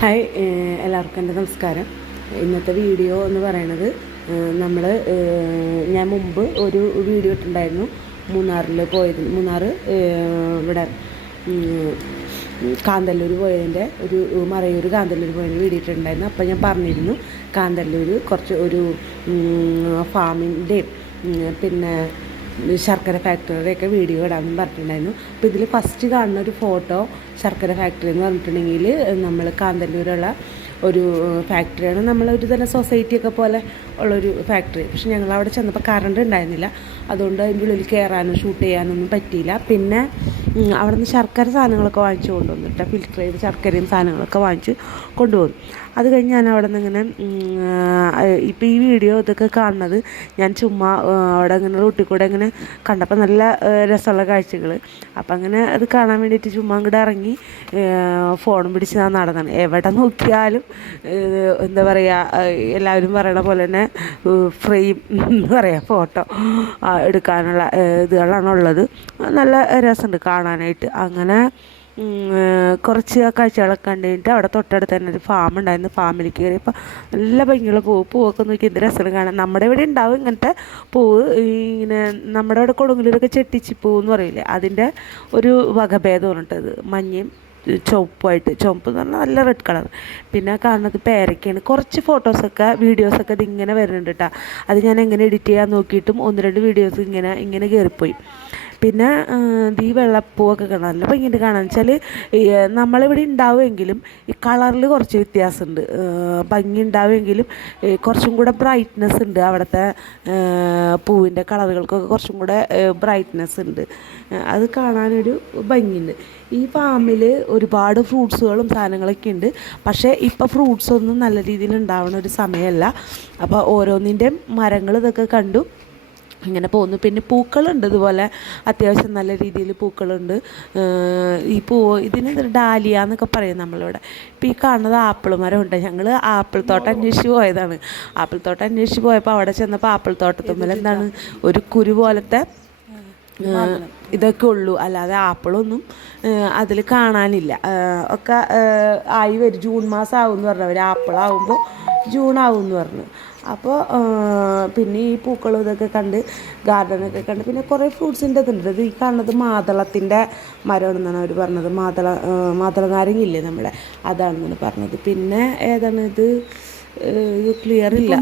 Hi എല്ലാവർക്കും എന്റെ നമസ്കാരം. ഇന്നത്തെ വീഡിയോ എന്ന് പറയുന്നത് നമ്മൾ ഞാൻ മുമ്പ് ഒരു വീഡിയോ ഇട്ടിട്ടുണ്ടായിരുന്നു. മൂന്നാറിൽ പോയത് മൂന്നാർ ഇവിടെ കാന്തല്ലൂർ പോയതിന്റെ ഒരു മറയൂർ കാന്തല്ലൂർ പോയതിന്റെ വീഡിയോ ഇട്ടിട്ടുണ്ടായിരുന്നു. അപ്പോൾ ഞാൻ പറഞ്ഞിരുന്നു കാന്തല്ലൂർ കുറച്ച് ഒരു ഫാമിന്റെയും പിന്നെ ശർക്കര ഫാക്ടറിയുടെയൊക്കെ വീഡിയോ ഇടാമെന്ന് പറഞ്ഞിട്ടുണ്ടായിരുന്നു. അപ്പോൾ ഇതിൽ ഫസ്റ്റ് കാണുന്ന ഒരു ഫോട്ടോ ശർക്കര ഫാക്ടറി എന്ന് പറഞ്ഞിട്ടുണ്ടെങ്കിൽ നമ്മൾ കാന്തല്ലൂരുള്ള ഒരു ഫാക്ടറിയാണ് നമ്മളൊരു തന്നെ സൊസൈറ്റിയൊക്കെ പോലെ ഉള്ളൊരു ഫാക്ടറി പക്ഷെ ഞങ്ങൾ അവിടെ ചെന്നപ്പോൾ കറണ്ട് ഉണ്ടായിരുന്നില്ല. അതുകൊണ്ട് അതിന്റെ ഉള്ളിൽ കയറാനും ഷൂട്ട് ചെയ്യാനൊന്നും പറ്റിയില്ല. പിന്നെ അവിടെ നിന്ന് ശർക്കര സാധനങ്ങളൊക്കെ വാങ്ങിച്ചു കൊണ്ടുവന്നു കേട്ടോ ഫിൽറ്റർ ചെയ്ത് ശർക്കരയും സാധനങ്ങളൊക്കെ വാങ്ങിച്ച് കൊണ്ടുപോകും. അത് കഴിഞ്ഞ് ഞാൻ അവിടെ നിന്ന് ഇങ്ങനെ ഇപ്പോൾ ഈ വീഡിയോ ഇതൊക്കെ കാണുന്നത് ഞാൻ ചുമ്മാ അവിടെ ഇങ്ങനെ റൂട്ടിൽ ഇങ്ങനെ കണ്ടപ്പോൾ നല്ല രസമുള്ള കാഴ്ചകൾ അപ്പം അങ്ങനെ അത് കാണാൻ വേണ്ടിയിട്ട് ചുമ്മാ അങ്ങോട്ട് ഇറങ്ങി ഫോണും പിടിച്ച് ഞാൻ നടന്നാണ് എവിടെ നോക്കിയാലും എന്താ പറയുക എല്ലാവരും പറയണ പോലെ തന്നെ ഫ്രെയിം എന്ന് പറയാം ഫോട്ടോ എടുക്കാനുള്ള ഇതുകളാണ് ഉള്ളത് നല്ല രസമുണ്ട് കാണാനായിട്ട്. അങ്ങനെ കുറച്ച് കാഴ്ചകളൊക്കെ കണ്ടിട്ട് അവിടെ തൊട്ടടുത്ത് തന്നെ ഒരു ഫാം ഉണ്ടായിരുന്നു. ഫാമിലേക്ക് കയറിയപ്പോൾ നല്ല ഭംഗിയുള്ള പൂവ് പൂവൊക്കെ നോക്കി എന്ത് രസം കാണാൻ. നമ്മുടെ ഇവിടെ ഉണ്ടാവും ഇങ്ങനത്തെ പൂവ് ഇങ്ങനെ നമ്മുടെ ഇവിടെ ചെട്ടിച്ചി ചെട്ടിച്ചിപ്പൂ എന്ന് പറയില്ലേ? അതിന്റെ ഒരു വകഭേദമാണ് കേട്ടത്. മഞ്ഞയും ചുവപ്പായിട്ട് ചുവപ്പ് എന്ന് പറഞ്ഞാൽ നല്ല റെഡ് കളർ പിന്നെ കാണുന്നത് പേരയ്ക്കാണ് കുറച്ച് ഫോട്ടോസൊക്കെ വീഡിയോസൊക്കെ ഇങ്ങനെ വരുന്നുണ്ട് കേട്ടോ അത് ഞാൻ എങ്ങനെ എഡിറ്റ് ചെയ്യാൻ നോക്കിയിട്ടും ഒന്ന് രണ്ട് വീഡിയോസ് ഇങ്ങനെ ഇങ്ങനെ കയറിപ്പോയി പിന്നെ ഈ വെള്ളപ്പൂവൊക്കെ കാണാൻ നല്ല ഭംഗിയുണ്ട് കാണാൻ. വെച്ചാൽ നമ്മളിവിടെ ഉണ്ടാവുമെങ്കിലും ഈ കളറിൽ കുറച്ച് വ്യത്യാസമുണ്ട്. ഭംഗി ഉണ്ടാവുമെങ്കിലും കുറച്ചും കൂടെ ബ്രൈറ്റ്നെസ് ഉണ്ട് അവിടുത്തെ പൂവിന്റെ കളറുകൾക്കൊക്കെ കുറച്ചും കൂടെ ബ്രൈറ്റ്നെസ് ഉണ്ട്. അത് കാണാനൊരു ഭംഗിയുണ്ട്. ഈ ഫാമിൽ ഒരുപാട് ഫ്രൂട്ട്സുകളും സാധനങ്ങളൊക്കെ ഉണ്ട്. പക്ഷേ ഇപ്പോൾ ഫ്രൂട്ട്സ് ഒന്നും നല്ല രീതിയിൽ ഉണ്ടാവുന്ന ഒരു സമയമല്ല. അപ്പോൾ ഓരോന്നിന്റെയും മരങ്ങൾ ഇതൊക്കെ കണ്ടു. ഇങ്ങനെ പോകുന്നു. പിന്നെ പൂക്കളുണ്ട് ഇതുപോലെ. അത്യാവശ്യം നല്ല രീതിയിൽ പൂക്കളുണ്ട്. ഈ പൂ ഇതിന് ഡാലിയ എന്നൊക്കെ പറയും നമ്മളിവിടെ. ഇപ്പോൾ ഈ കാണുന്നത് ആപ്പിൾ മരം ഉണ്ട് ഞങ്ങൾ ആപ്പിൾ തോട്ടം അന്വേഷിച്ച് പോയതാണ്. ആപ്പിൾ തോട്ടം അന്വേഷിച്ച് പോയപ്പോൾ അവിടെ ചെന്നപ്പോൾ ആപ്പിൾ തോട്ടത്തുമ്മൽ എന്താണ് ഒരു കുരു പോലത്തെ ഇതൊക്കെ ഉള്ളൂ. അല്ലാതെ ആപ്പിളൊന്നും അതിൽ കാണാനില്ല. ഒക്കെ ആയി വരും. ജൂൺ മാസം ആവും എന്ന് പറഞ്ഞവർ ആപ്പിൾ ആവുമ്പോൾ ജൂൺ ആവും എന്ന് പറഞ്ഞു. അപ്പോൾ പിന്നെ ഈ പൂക്കളും ഇതൊക്കെ കണ്ട് ഗാർഡനൊക്കെ കണ്ട് പിന്നെ കുറേ ഫ്രൂട്ട്സിന്റെ ഇതുണ്ട്. ഇത് ഈ കാണുന്നത് മാതളത്തിന്റെ മരമാണെന്നാണ് അവർ പറഞ്ഞത്. മാതള മാതള നാരങ്ങയില്ലേ നമ്മുടെ? അതാണെന്നാണ് പറഞ്ഞത്. പിന്നെ ഏതാണ് ഇത്? ഇത് ക്ലിയർ ഇല്ല.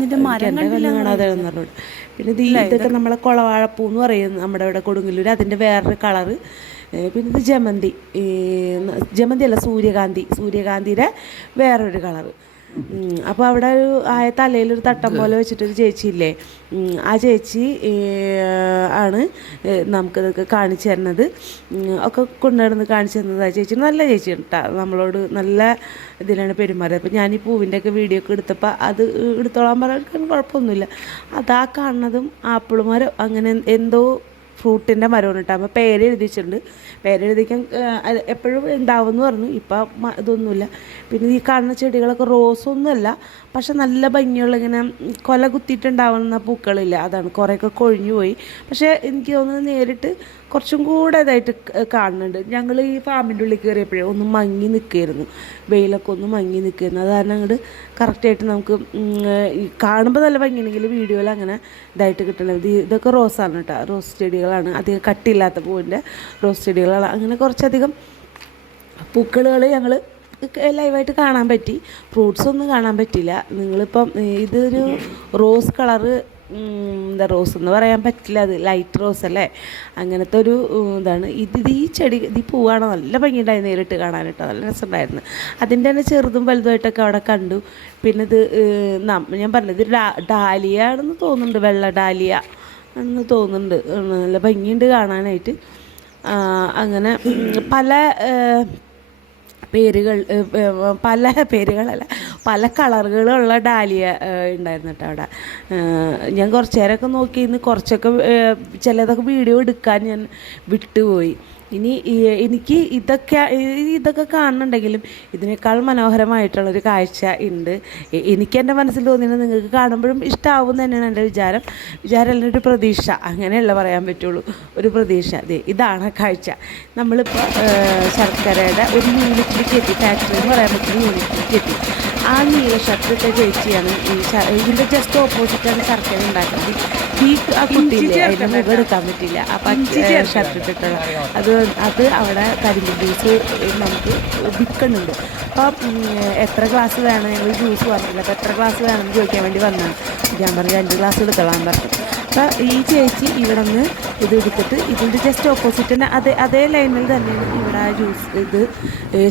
പിന്നെ ഇത് ഇതൊക്കെ നമ്മളെ കുളവാഴപ്പൂ എന്ന് പറയും നമ്മുടെ ഇവിടെ കൊടുങ്ങല്ലൂർ അതിന്റെ വേറൊരു കളറ് പിന്നെ ഇത് ജമന്തി. ജമന്തി അല്ല സൂര്യകാന്തി. സൂര്യകാന്തിയുടെ വേറൊരു കളറ് അപ്പോൾ അവിടെ ഒരു ആയ തലയിലൊരു തട്ടം പോലെ വെച്ചിട്ടൊരു ചേച്ചി ഇല്ലേ ഉം, ആ ചേച്ചി ആണ് നമുക്കിതൊക്കെ കാണിച്ചു തരുന്നത്. ഒക്കെ കൊണ്ടുനടന്ന് കാണിച്ചു തരുന്നത് ആ ചേച്ചി. നല്ല ചേച്ചി കേട്ടോ നമ്മളോട് നല്ല ഇതിലാണ് പെരുമാറിയത്. അപ്പോൾ ഞാൻ ഈ പൂവിന്റെ ഒക്കെ വീഡിയോ ഒക്കെ എടുത്തപ്പോൾ അത് എടുത്തോളാൻ പറഞ്ഞാൽ കുഴപ്പമൊന്നുമില്ല. അതാ കാണുന്നതും ആപ്പിളുമാരോ മരം അങ്ങനെ എന്തോ ഫ്രൂട്ടിന്റെ മരമാണ് കേട്ടോ. അപ്പോൾ പേര് എഴുതി വെച്ചിട്ടുണ്ട് പേര് എഴുതിക്കാൻ എപ്പോഴും ഉണ്ടാവുമെന്ന് പറഞ്ഞു. ഇപ്പം ഇതൊന്നുമില്ല. പിന്നെ ഈ കാണുന്ന ചെടികളൊക്കെ റോസൊന്നുമല്ല പക്ഷെ നല്ല ഭംഗിയുള്ള ഇങ്ങനെ കൊല കുത്തിയിട്ടുണ്ടാവുന്ന പൂക്കളില്ല. അതാണ് കുറേയൊക്കെ കൊഴിഞ്ഞു പോയി. പക്ഷേ എനിക്ക് തോന്നുന്നത് നേരിട്ട് കുറച്ചും കൂടെ ഇതായിട്ട് കാണുന്നുണ്ട്. ഞങ്ങൾ ഈ ഫാമിന്റെ ഉള്ളിൽ കയറിയപ്പോഴേ ഒന്ന് മങ്ങി നിൽക്കുകയായിരുന്നു. വെയിലൊക്കെ ഒന്ന് മങ്ങി നിൽക്കുമായിരുന്നു അത് കാരണം അങ്ങോട്ട് കറക്റ്റായിട്ട് നമുക്ക് ഈ കാണുമ്പോൾ നല്ല ഭംഗിയുണ്ടെങ്കിൽ വീഡിയോയിൽ അങ്ങനെ ഇതായിട്ട് കിട്ടണം ഇത് ഇതൊക്കെ റോസാണ് കേട്ടോ. റോസ് ചെടികളാണ്. അധികം കട്ടിയില്ലാത്ത പൂവിന്റെ റോസ് ചെടികളാണ്. അങ്ങനെ കുറച്ചധികം പൂക്കളുകൾ ഞങ്ങൾ ലൈവായിട്ട് കാണാൻ പറ്റി. ഫ്രൂട്ട്സ് ഒന്നും കാണാൻ പറ്റില്ല. നിങ്ങളിപ്പം ഇതൊരു റോസ് കളറ് എന്താ റോസ് എന്ന് പറയാൻ പറ്റില്ല. അത് ലൈറ്റ് റോസ് അല്ലേ? അങ്ങനത്തെ ഒരു ഇതാണ്. ഇത് ഈ ചെടി ഇത് പൂവാണ് നല്ല ഭംഗിയുണ്ടായി നേരിട്ട് കാണാനായിട്ട് നല്ല രസമുണ്ടായിരുന്നു. അതിന്റെ തന്നെ ചെറുതും വലുതുമായിട്ടൊക്കെ അവിടെ കണ്ടു. പിന്നെ ഇത് ഞാൻ പറഞ്ഞത് ഇത് ഡാലിയ ആണെന്ന് തോന്നുന്നുണ്ട്. വെള്ള ഡാലിയ ആണെന്ന് തോന്നുന്നുണ്ട്. നല്ല ഭംഗിയുണ്ട് കാണാനായിട്ട്. അങ്ങനെ പല പേരുകൾ പല പേരുകളല്ല. പല കളറുകളുള്ള ഡാലിയ ഉണ്ടായിരുന്നു കേട്ടോ അവിടെ. ഞാൻ കുറച്ച് നേരമൊക്കെ നോക്കി ഇന്ന് കുറച്ചൊക്കെ ചിലതൊക്കെ വീഡിയോ എടുക്കാൻ ഞാൻ വിട്ടുപോയി. ഇനി എനിക്ക് ഇതൊക്കെ ഇതൊക്കെ കാണുന്നുണ്ടെങ്കിലും ഇതിനേക്കാൾ മനോഹരമായിട്ടുള്ളൊരു കാഴ്ച ഉണ്ട്. എനിക്ക് എന്റെ മനസ്സിൽ തോന്നിയത് നിങ്ങൾക്ക് കാണുമ്പോഴും ഇഷ്ടമാവും തന്നെയാണ് എന്റെ വിചാരം. വിചാരമല്ല ഒരു പ്രതീക്ഷ. അങ്ങനെയല്ല പറയാൻ പറ്റുള്ളൂ. ഒരു പ്രതീക്ഷ. അതെ ഇതാണ് കാഴ്ച. നമ്മളിപ്പോൾ ശർക്കരയുടെ ഒരു യൂണിറ്റിലേക്ക് എത്തി. ഫാക്ടറി എന്ന് പറയാൻ പറ്റുന്ന യൂണിറ്റിലേക്ക് എത്തി. ആ നീല ഷർട്ടിട്ട ചേച്ചിയാണ് ഈ ഇതിന്റെ ജസ്റ്റ് ഓപ്പോസിറ്റാണ് ശർക്കര ഉണ്ടാക്കുന്നത്. ഈ ആ കുട്ടിയില്ലേ? അതിന്റെ മുഖം എടുക്കാൻ പറ്റില്ല. ആ പച്ച ഷർട്ട് ഇട്ടിട്ടുള്ള. അത് അത് അവിടെ കരിമ്പ് ജ്യൂസ് നമുക്ക് വിൽക്കുന്നുണ്ട് അപ്പം ഉം, എത്ര ഗ്ലാസ് വേണം ഞങ്ങൾ ജ്യൂസ് പറഞ്ഞില്ല അപ്പോൾ എത്ര ഗ്ലാസ് വേണമെന്ന് ചോദിക്കാൻ വേണ്ടി വന്നാണ് ഞാൻ പറഞ്ഞു രണ്ട് ഗ്ലാസ് എടുത്തോളാൻ പറഞ്ഞു. അപ്പോൾ ഈ ചേച്ചി ഇവിടെ നിന്ന് ഇത് എടുത്തിട്ട് ഇതിന്റെ ജസ്റ്റ് ഓപ്പോസിറ്റ് തന്നെ അതേ അതേ ലൈനിൽ തന്നെയാണ് ഇവിടെ ആ ജ്യൂസ് ഇത്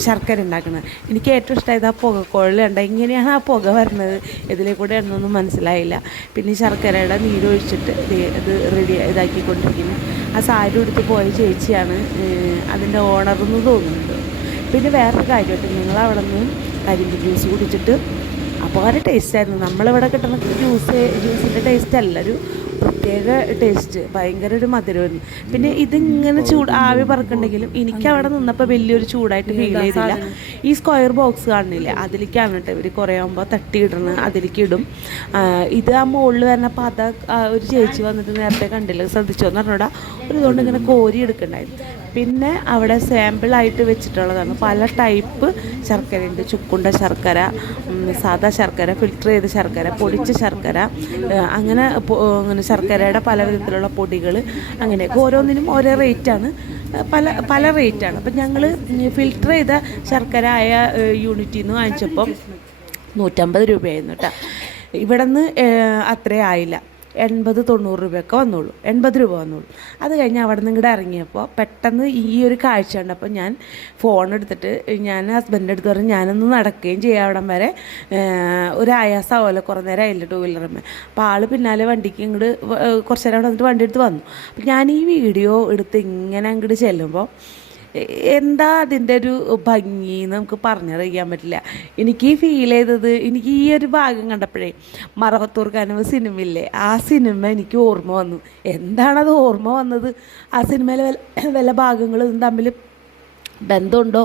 ശർക്കര ഉണ്ടാക്കുന്നത്. എനിക്ക് ഏറ്റവും ഇഷ്ടമായത് ആ പുകക്കുഴലുണ്ട് ഇങ്ങനെയാണ് ആ പുക വരുന്നത്? ഇതിലെ കൂടെ എന്നൊന്നും മനസ്സിലായില്ല. പിന്നെ ശർക്കരയുടെ നീരൊഴിച്ചിട്ട് ഇത് റെഡി ഇതാക്കിക്കൊണ്ടിരിക്കുന്നു. ആ സാരി എടുത്ത് പോയ ചേച്ചിയാണ് അതിന്റെ ഓണർ എന്ന് തോന്നുന്നുണ്ട് പിന്നെ വേറൊരു കാര്യമായിട്ട് നിങ്ങൾ അവിടെ നിന്ന് കരിമ്പ് ജ്യൂസ് കുടിച്ചിട്ട് അപ്പോൾ അപാര ടേസ്റ്റായിരുന്നു നമ്മളിവിടെ കിട്ടുന്ന ജ്യൂസ് ജ്യൂസിന്റെ ടേസ്റ്റ് അല്ല. ഒരു പ്രത്യേക ടേസ്റ്റ് ഭയങ്കര ഒരു മധുരമായിരുന്നു. പിന്നെ ഇതിങ്ങനെ ചൂട് ആവി പറക്കുന്നുണ്ടെങ്കിലും എനിക്ക് അവിടെ നിന്നപ്പോൾ വലിയൊരു ചൂടായിട്ട് ഫീൽ ചെയ്തില്ല. ഈ സ്ക്വയർ ബോക്സ് കാണുന്നില്ല അതിലേക്കാണ് കേട്ടോ ഇവർ കുറേ ആകുമ്പോൾ തട്ടിയിടണം അതിലേക്ക് ഇടും. ഇത് ആ മുകളിൽ വരുന്നപ്പോൾ അത് ഒരു ചേച്ചി വന്നിട്ട് നേരത്തെ കണ്ടില്ല ശ്രദ്ധിച്ചോ എന്ന് പറഞ്ഞാൽ ഒരു ഇതുകൊണ്ട് ഇങ്ങനെ കോരി എടുക്കണ്ടായിരുന്നു. പിന്നെ അവിടെ സാമ്പിളായിട്ട് വെച്ചിട്ടുള്ളതാണ്. പല ടൈപ്പ് ശർക്കരയുണ്ട്. ചുക്കുണ്ട ശർക്കര സാധാ ശർക്കര ഫിൽറ്റർ ചെയ്ത ശർക്കര പൊടിച്ച ശർക്കര അങ്ങനെ അങ്ങനെ അങ്ങനെ ശർക്കരയുടെ പല വിധത്തിലുള്ള പൊടികൾ അങ്ങനെ ഓരോന്നിനും ഓരോ റേറ്റാണ് പല പല റേറ്റാണ് അപ്പം ഞങ്ങൾ ഫിൽട്ടർ ചെയ്ത ശർക്കര ആയ യൂണിറ്റിൽ നിന്ന് വാങ്ങിച്ചപ്പം നൂറ്റമ്പത് രൂപയായിരുന്നു കേട്ടോ ഇവിടെ നിന്ന് അത്രേ ആയില്ല. എൺപത് തൊണ്ണൂറ് രൂപയൊക്കെ വന്നോളൂ. എൺപത് രൂപ വന്നോളൂ. അത് കഴിഞ്ഞ് അവിടെ നിന്ന് ഇങ്ങോട്ട് ഇറങ്ങിയപ്പോൾ പെട്ടെന്ന് ഈ ഒരു കാഴ്ച കണ്ടപ്പോൾ ഞാൻ ഫോൺ എടുത്തിട്ട് ഞാൻ ഹസ്ബൻഡിന്റെ അടുത്ത് പറഞ്ഞ് ഞാനൊന്ന് നടക്കുകയും ചെയ്യാം അവിടം വരെ. ഒരു ആയാസമാവല്ലോ കുറേ നേരം ആയില്ല ടൂ വീലറുമ്മേ അപ്പോൾ ആൾ പിന്നാലെ വണ്ടിക്ക് ഇങ്ങോട്ട് കുറച്ച് നേരം അവിടെ വന്നിട്ട് വണ്ടി എടുത്ത് വന്നു. അപ്പോൾ ഞാൻ ഈ വീഡിയോ എടുത്ത് ഇങ്ങനെ അങ്ങോട്ട് ചെല്ലുമ്പോൾ എന്താ അതിന്റെ ഒരു ഭംഗി നമുക്ക് പറഞ്ഞറിയിക്കാൻ പറ്റില്ല. എനിക്ക് ഫീൽ ചെയ്തത് എനിക്ക് ഈ ഒരു ഭാഗം കണ്ടപ്പോഴേ മറവത്തൂർ കനവ് സിനിമയില്ലേ ആ സിനിമ എനിക്ക് ഓർമ്മ വന്നു. എന്താണത് ഓർമ്മ വന്നത്? ആ സിനിമയിലെ വല്ല ഭാഗങ്ങളും തമ്മിൽ ബന്ധമുണ്ടോ?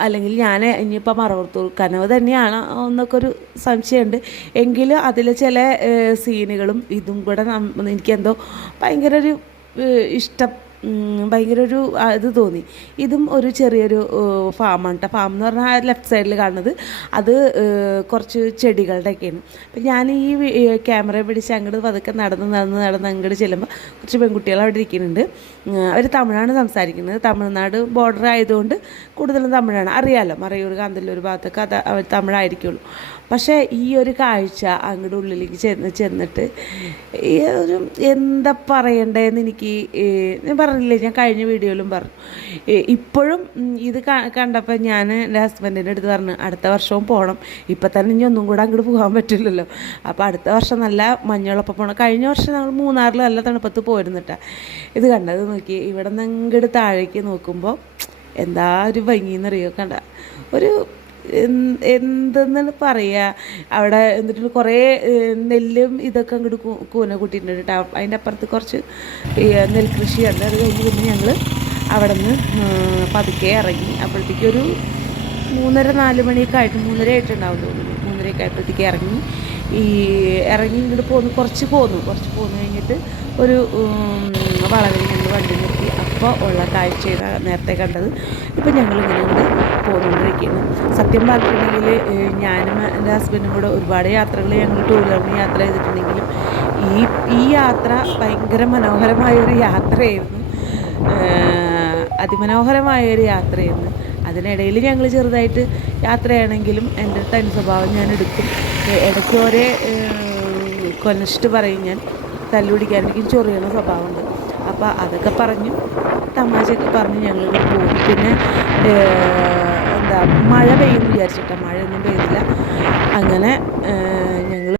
അല്ലെങ്കിൽ ഞാൻ ഇനിയിപ്പോൾ മറവത്തൂർ കനവ് തന്നെയാണ് എന്നൊക്കെ ഒരു സംശയമുണ്ട്. എങ്കിലും അതിൽ ചില സീനുകളും ഇതും കൂടെ നം- എനിക്കെന്തോ ഭയങ്കര ഒരു ഇഷ്ടം ഭയങ്കര ഒരു ഇത് തോന്നി. ഇതും ഒരു ചെറിയൊരു ഫാമാണ് കേട്ടോ ഫാം എന്ന് പറഞ്ഞാൽ ലെഫ്റ്റ് സൈഡിൽ കാണുന്നത്. അത് കുറച്ച് ചെടികളുടെയൊക്കെയാണ്. അപ്പം ഞാൻ ഈ ക്യാമറ പിടിച്ച് അങ്ങോട്ട് പതുക്കെ നടന്ന് നടന്ന് നടന്ന് അങ്ങോട്ട് ചെല്ലുമ്പോൾ കുറച്ച് പെൺകുട്ടികൾ അവിടെ ഇരിക്കുന്നുണ്ട്. അവർ തമിഴാണ് സംസാരിക്കുന്നത്. തമിഴ്നാട് ബോർഡർ ആയതുകൊണ്ട് കൂടുതലും തമിഴാണ്. അറിയാലോ മറയൂർ കാന്തല്ലൂർ ഭാഗത്തൊക്കെ അത് അവർ തമിഴായിരിക്കുള്ളൂ. പക്ഷേ ഈ ഒരു കാഴ്ച അങ്ങോട്ട് ഉള്ളിലേക്ക് ചെന്ന് ചെന്നിട്ട് ഈ ഒരു എന്താ പറയണ്ടേന്ന് എനിക്ക് ഞാൻ പറഞ്ഞില്ലേ? ഞാൻ കഴിഞ്ഞ വീഡിയോയിലും പറഞ്ഞു. ഇപ്പോഴും ഇത് കണ്ടപ്പോൾ ഞാൻ എന്റെ ഹസ്ബൻഡിന്റെ അടുത്ത് പറഞ്ഞു അടുത്ത വർഷവും പോകണം ഇപ്പം തന്നെ ഇനി ഒന്നും കൂടെ അങ്ങോട്ട് പോകാൻ പറ്റില്ലല്ലോ. അപ്പോൾ അടുത്ത വർഷം നല്ല മഞ്ഞളൊപ്പം പോകണം കഴിഞ്ഞ വർഷം ഞങ്ങൾ മൂന്നാറിൽ നല്ല തണുപ്പത്ത് പോയിരുന്നിട്ടാ ഇത് കണ്ടത് നോക്കി ഇവിടെ നിന്ന് അങ്ങോട്ട് താഴേക്ക് നോക്കുമ്പോൾ എന്താ ഒരു ഭംഗിയെന്നറിയോ കണ്ട ഒരു എന്തെന്നാണ് പറയുക അവിടെ എന്നിട്ട് കുറേ നെല്ലും ഇതൊക്കെ അങ്ങോട്ട് കൂന കൂട്ടിയിട്ടുണ്ട് കേട്ടോ അതിന്റെ അപ്പുറത്ത് കുറച്ച് നെൽകൃഷി നെൽകൃഷിയുണ്ട്. അത് കഴിഞ്ഞ് പിന്നെ ഞങ്ങൾ അവിടെ നിന്ന് പതുക്കെ ഇറങ്ങി. അപ്പോഴത്തേക്ക് ഒരു മൂന്നര നാല് മണിയൊക്കെ ആയിട്ട് മൂന്നര ആയിട്ടുണ്ടാവും തോന്നുന്നു. മൂന്നരയൊക്കെ ആയപ്പോഴത്തേക്ക് ഇറങ്ങി. ഈ ഇറങ്ങി ഇങ്ങോട്ട് പോന്നു. കുറച്ച് പോന്നു. കുറച്ച് പോന്നു കഴിഞ്ഞിട്ട് ഒരു വളവിൽ ഞങ്ങൾ വണ്ടി നിർത്തി. അപ്പോൾ ഉള്ള കാഴ്ചയുടെ നേരത്തെ കണ്ടത്. ഇപ്പം ഞങ്ങളിങ്ങനെ ഇങ്ങോട്ട് പോന്നുകൊണ്ടിരിക്കുകയാണ് സത്യം പറഞ്ഞിട്ടുണ്ടെങ്കിൽ ഞാനും എന്റെ ഹസ്ബൻഡും കൂടെ ഒരുപാട് യാത്രകൾ ഞങ്ങൾ ടൂ യാത്ര ചെയ്തിട്ടുണ്ടെങ്കിലും ഈ ഈ യാത്ര ഭയങ്കര മനോഹരമായ ഒരു യാത്രയായിരുന്നു. അതിമനോഹരമായ ഒരു യാത്രയായിരുന്നു. അതിനിടയിൽ ഞങ്ങൾ ചെറുതായിട്ട് യാത്രയാണെങ്കിലും എന്റെ തനി സ്വഭാവം ഞാൻ എടുക്കും. ഇടയ്ക്ക് ഒരേ കൊനസ്റ്റ് പറയും ഞാൻ തല്ലുപിടിക്കാൻ എനിക്ക് ചൊറിയുന്ന സ്വഭാവമുണ്ട്. അപ്പോൾ അതൊക്കെ പറഞ്ഞു. തമാശയൊക്കെ പറഞ്ഞ് ഞങ്ങൾ പോയി. പിന്നെ എന്താ മഴ പെയ്യുമെന്ന് വിചാരിച്ചിട്ടാണ് മഴയൊന്നും പെയ്തില്ല. അങ്ങനെ ഞങ്ങൾ